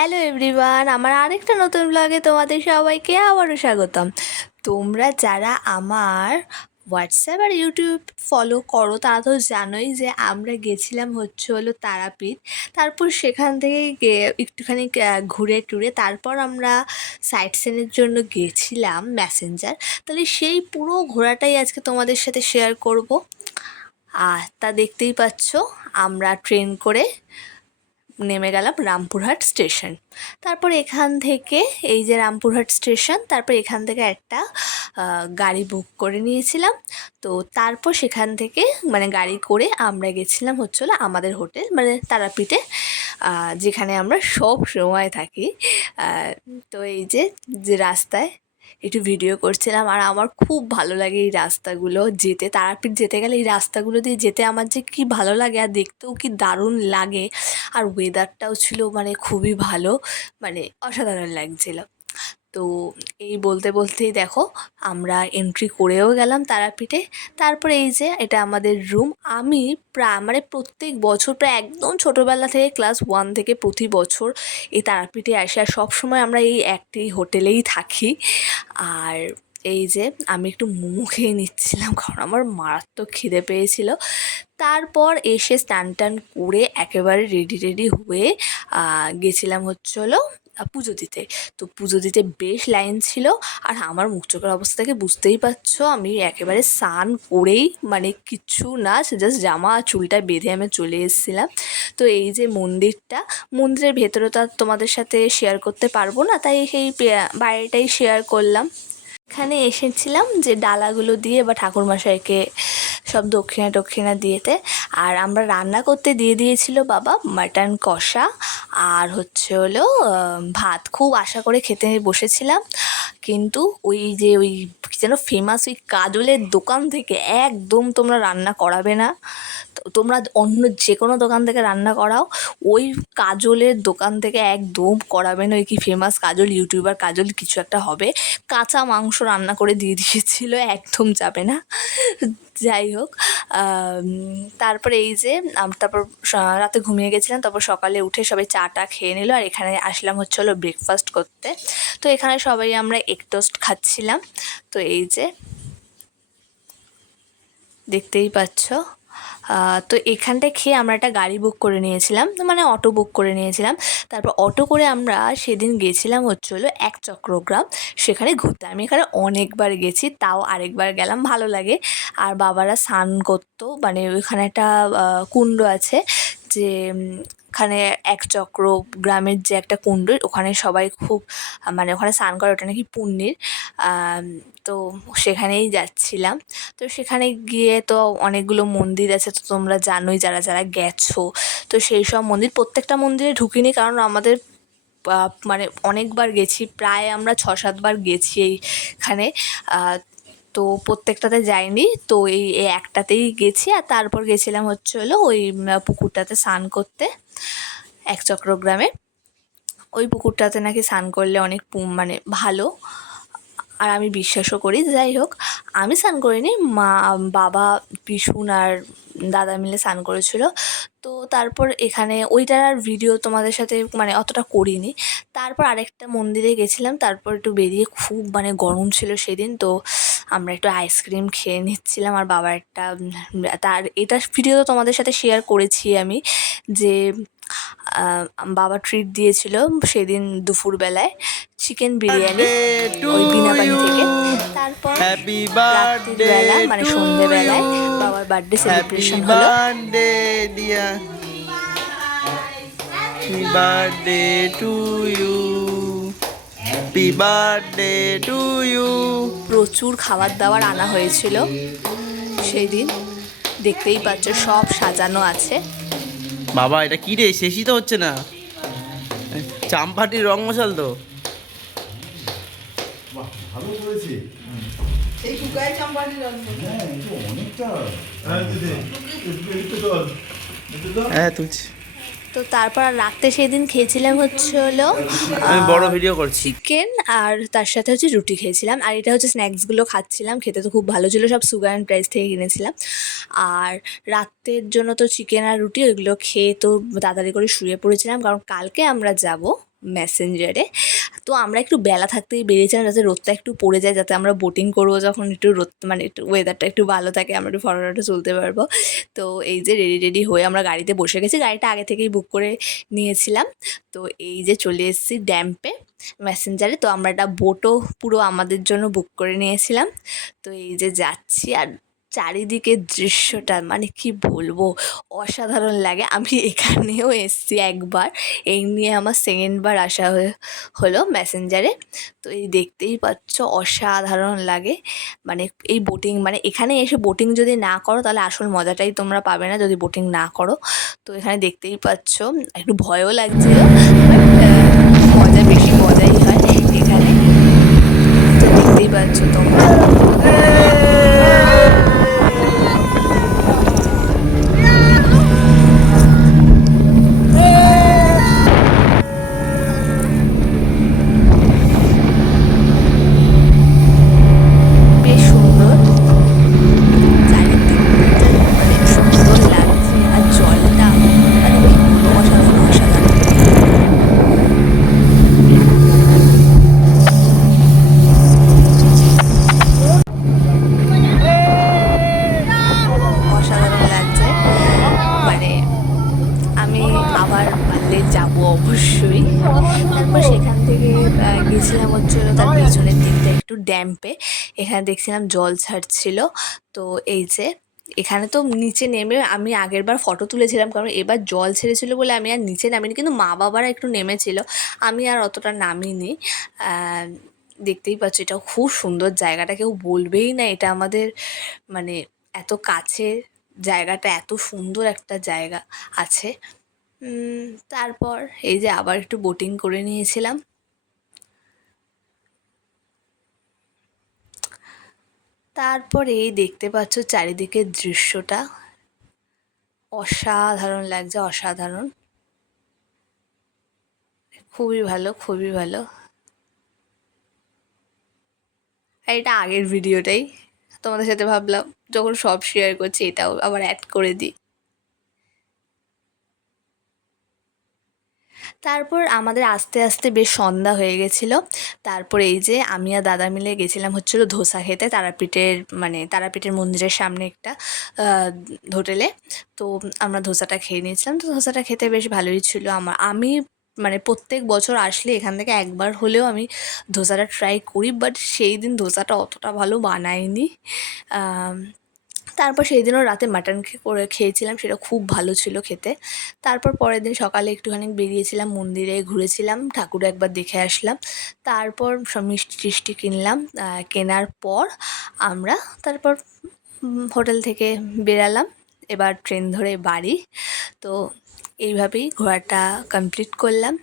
Hello everyone, আমার আরেকটা নতুন ব্লগে তোমাদের সবাইকে আবারও স্বাগতম। তোমরা যারা আমার হোয়াটসঅ্যাপ আর ইউটিউব ফলো করো তারা তো জানোই যে আমরা গেছিলাম হলো তারাপীঠ। তারপর সেখান থেকে একটুখানি ঘুরে টুরে তারপর আমরা সাইট সিনের জন্য গেছিলাম ম্যাসেঞ্জার। তাহলে সেই পুরো ঘোরাটাই আজকে তোমাদের সাথে শেয়ার করব। আর তা দেখতেই পাচ্ছ আমরা ট্রেন করে নেমে গেলাম রামপুরহাট স্টেশন। তারপর এখান থেকে এই যে রামপুরহাট স্টেশন, তারপর এখান থেকে একটা গাড়ি বুক করে নিয়েছিলাম। তো তারপর সেখান থেকে গাড়ি করে আমরা গেছিলাম হলো আমাদের হোটেল তারাপীঠে, যেখানে আমরা সব সময় থাকি। তো এই যে যে রাস্তায় একটু ভিডিও করছিলাম, আর আমার খুব ভালো লাগে এই রাস্তাগুলো যেতে। তারাপীঠ যেতে গেলে এই রাস্তাগুলো দিয়ে যেতে আমার যে কী ভালো লাগে, আর দেখতেও কি দারুণ লাগে। আর ওয়েদারটাও ছিল খুবই ভালো, অসাধারণ লাগছিল। তো এই বলতে বলতেই দেখো আমরা এন্ট্রি করেও গেলাম তারাপীঠে। তারপরে এই যে এটা আমাদের রুম। আমি প্রায় প্রত্যেক বছর প্রায় একদম ছোটোবেলা থেকে ক্লাস 1 থেকে প্রতি বছর এই তারাপীঠে আসি, আর সবসময় আমরা এই একটি হোটেলেই থাকি। আর এই যে আমি একটু মোমো খেয়ে নিচ্ছিলাম, কারণ আমার মারাত্মক খিদে পেয়েছিল। তারপর এসে স্নান টান করে একেবারে রেডি হয়ে গেছিলাম হলো পুজো দিতে। তো পুজো দিতে বেশ লাইন ছিল, আর আমার মুখ চোখের অবস্থা থেকে বুঝতেই পারছো আমি একেবারে স্নান করেই কিচ্ছু না, জাস্ট জামা আর চুলটা বেঁধে আমি চলে এসেছিলাম। তো এই যে মন্দিরের ভেতরে তো আর তোমাদের সাথে শেয়ার করতে পারবো না, তাই সেই বাইরেটাই শেয়ার করলাম। এখানে এসেছিলাম যে ডালাগুলো দিয়ে বা ঠাকুরমশাইকে সব দক্ষিণা দিয়েতে। আর আমরা রান্না করতে দিয়ে দিয়েছিল বাবা মাটন কষা আর হলো ভাত। খুব আশা করে খেতে বসেছিলাম, কিন্তু ওই কি যেন ফেমাস ওই কাজলের দোকান থেকে একদম তোমরা রান্না করাবে না। তোমরা অন্য যে কোনো দোকান থেকে রান্না করাও, ওই কাজলের দোকান থেকে একদম করাবে না। ওই কি ফেমাস কাজল, ইউটিউবার কাজল কিছু একটা হবে, কাঁচা মাংস রান্না করে দিয়ে দিয়েছিল, একদম যাবে না। যাই হোক, তারপরে এই যে তারপর রাতে ঘুমিয়ে গেছিলাম, তারপর সকালে উঠে সবাই চা টা খেয়ে নিল, আর এখানে আসলাম হলো ব্রেকফাস্ট করতে। তো এখানে সবাই আমরা এগ টোস্ট খাচ্ছিলাম। তো এই যে দেখতেই পাচ্ছ। তো এখানটায় খেয়ে আমরা একটা গাড়ি বুক করে নিয়েছিলাম, অটো বুক করে নিয়েছিলাম। তারপর অটো করে আমরা সেদিন গেছিলাম হলো একচক্রগ্রাম, সেখানে ঘুরতে। আমি এখানে অনেকবার গেছি, তাও আরেকবার গেলাম, ভালো লাগে। আর বাবারা স্নান করতো, ওইখানে একটা কুণ্ড আছে, যে ওখানে একচক্র গ্রামের যে একটা কুণ্ড, ওখানে সবাই খুব ওখানে স্নান করে, ওটা নাকি পুণ্যের। তো সেখানেই যাচ্ছিলাম। তো সেখানে গিয়ে তো অনেকগুলো মন্দির আছে, তো তোমরা জানোই যারা যারা গেছো। তো সেই সব মন্দির, প্রত্যেকটা মন্দিরে ঢুকিনি, কারণ আমাদের অনেকবার গেছি, প্রায় আমরা 6-7 বার গেছি এইখানে। তো প্রত্যেকটাতে যাইনি, তো এই একটাতেই গেছি। আর তারপর গেছিলাম হলো ওই পুকুরটাতে স্নান করতে একচক্রগ্রামে। ওই পুকুরটাতে নাকি স্নান করলে অনেক ভালো, আর আমি বিশ্বাসও করি। যাই হোক, আমি স্নান করিনি, মা বাবা পিসুন আর দাদা মিলে স্নান করেছিল। তো তারপর এখানে ওইটার আর ভিডিও তোমাদের সাথে অতটা করিনি। তারপর আরেকটা মন্দিরে গেছিলাম, তারপর একটু বেরিয়ে খুব গরম ছিল সেদিন, তো আমরা একটু আইসক্রিম খেয়ে নিচ্ছিলাম। আর বাবার একটা এটা ভিডিও তো তোমাদের সাথে শেয়ার করেছি আমি, যে বাবা ট্রিট দিয়েছিল সেদিন দুপুরবেলায় চিকেন বিরিয়ানি ওই বিনাপানি থেকে। তারপর রাত্রিবেলা সন্ধেবেলায় বাবার বার্থডে সেলিব্রেশন হলো। Birthday to you, happy birthday to you. প্রচুর খাবার দাবার আনা হয়েছিল সেই দিন, দেখতেই পাচ্ছ সব সাজানো আছে। বাবা এটা কি রে, শেষই তো হচ্ছে না। চাম্পাটির রং মশাল তো ভালো করেছে। এই কুকায় চাম্পাটির রং হ্যাঁ, এটা অনেকটা। হ্যাঁ দিদি, হ্যাঁ তুলছি। তো তারপর রাতে সেদিন খেয়েছিলাম হলো আমি বড় ভিডিও করছি। চিকেন, আর তার সাথে রুটি খেয়েছিলাম। আর এটা স্ন্যাক্সগুলো খাচ্ছিলাম, খেতে তো খুব ভালো ছিল, সব সুগার অ্যান্ড প্রাইস থেকে কিনেছিলাম। আর রাতের জন্য তো চিকেন আর রুটি ওইগুলো খেয়ে তো তাড়াতাড়ি করে শুয়ে পড়েছিলাম, কারণ কালকে আমরা যাব মেসেঞ্জারে। তো আমরা একটু বেলা থাকতেই বেরিয়েছিলাম যাতে রোদটা একটু পড়ে যায়, যাতে আমরা বোটিং করবো যখন একটু রোদ মানে একটু ওয়েদারটা একটু ভালো থাকে, আমরা একটু ফটো টটো তুলতে পারবো। তো এই যে রেডি হয়ে আমরা গাড়িতে বসে গেছি, গাড়িটা আগে থেকেই বুক করে নিয়েছিলাম। তো এই যে চলে এসেছি ড্যাম্পে মেসেঞ্জারে। তো আমরা একটা বোটও পুরো আমাদের জন্য বুক করে নিয়েছিলাম। তো এই যে যাচ্ছি, আর চারিদিকের দৃশ্যটা মানে কি বলবো, অসাধারণ লাগে। আমি এখানেও এসেছি একবার, এই নিয়ে আমার সেকেন্ডবার আসা হলো মেসেঞ্জারে। তো এই দেখতেই পাচ্ছ অসাধারণ লাগে। মানে এই বোটিং মানে এখানে এসে বোটিং যদি না করো তাহলে আসল মজাটাই তোমরা পাবে না যদি বোটিং না করো। তো এখানে দেখতেই পাচ্ছ, একটু ভয়ও লাগছিল, মজা বেশি মজাই হয় এখানে। তো দেখতেই পাচ্ছ তোমরা। বেশ সুন্দর চারিদিকটা, মানে সুন্দর লাগছে, আর জলটা মানে কি বলবো, অসাধারণ অসাধারণ। অসাধারণ লাগছে, মানে আমি আবার পারলে যাব অবশ্যই। তারপর সেখান থেকে গেছিলাম হচ্ছিলো তার পেছনের দিকটা একটু ড্যাম্পে। এখানে দেখছিলাম জল ছাড়ছিল। তো এই যে এখানে তো নিচে নেমে আমি আগেরবার ফটো তুলেছিলাম, কারণ এবার জল ছেড়েছিল বলে আমি আর নিচে নামিনি, কিন্তু মা বাবারা একটু নেমেছিল, আমি আর অতটা নামিনি। দেখতেই পাচ্ছ এটা খুব সুন্দর জায়গাটা, কেউ বলবেই না এটা আমাদের মানে এত কাছে, জায়গাটা এত সুন্দর একটা জায়গা আছে। তারপর এই যে আবার একটু বোটিং করে নিয়েছিলাম। তারপরে এই দেখতে পাচ্ছ চারিদিকের দৃশ্যটা অসাধারণ লাগছে, অসাধারণ, খুবই ভালো খুবই ভালো। আর এটা আগের ভিডিওটাই তোমাদের সাথে ভাবলাম যখন সব শেয়ার করছি এটাও আবার অ্যাড করে দিই। তারপর আমাদের আস্তে আস্তে বেশ সন্ধ্যা হয়ে গেছিলো। তারপর এই যে আমি আর দাদা মিলে গেছিলাম হচ্ছিলো ধোসা খেতে তারাপীঠের, মানে তারাপীঠের মন্দিরের সামনে একটা হোটেলে। তো আমরা ধোসাটা খেয়ে নিয়েছিলাম। তো ধোসাটা খেতে বেশ ভালোই ছিল। আমি মানে প্রত্যেক বছর আসলে এখান থেকে একবার হলেও আমি ধোসাটা ট্রাই করি, বাট সেই দিন ধোসাটা অতটা ভালো বানায়নি। তারপর সেই দিনও রাতে মাটন করে খেয়েছিলাম, সেটা খুব ভালো ছিল খেতে। তারপর পরের দিন সকালে একটুখানি বেরিয়েছিলাম, মন্দিরে ঘুরেছিলাম, ঠাকুর একবার দেখে আসলাম। তারপর সব মিষ্টি টিষ্টি কিনলাম। কেনার পর আমরা তারপর হোটেল থেকে বেরালাম, এবার ট্রেন ধরে বাড়ি। তো এইভাবেই ঘোরাটা কমপ্লিট করলাম।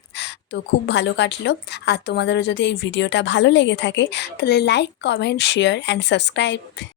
তো খুব ভালো কাটলো। আর তোমাদেরও যদি এই ভিডিওটা ভালো লেগে থাকে তাহলে like, comment, share and subscribe.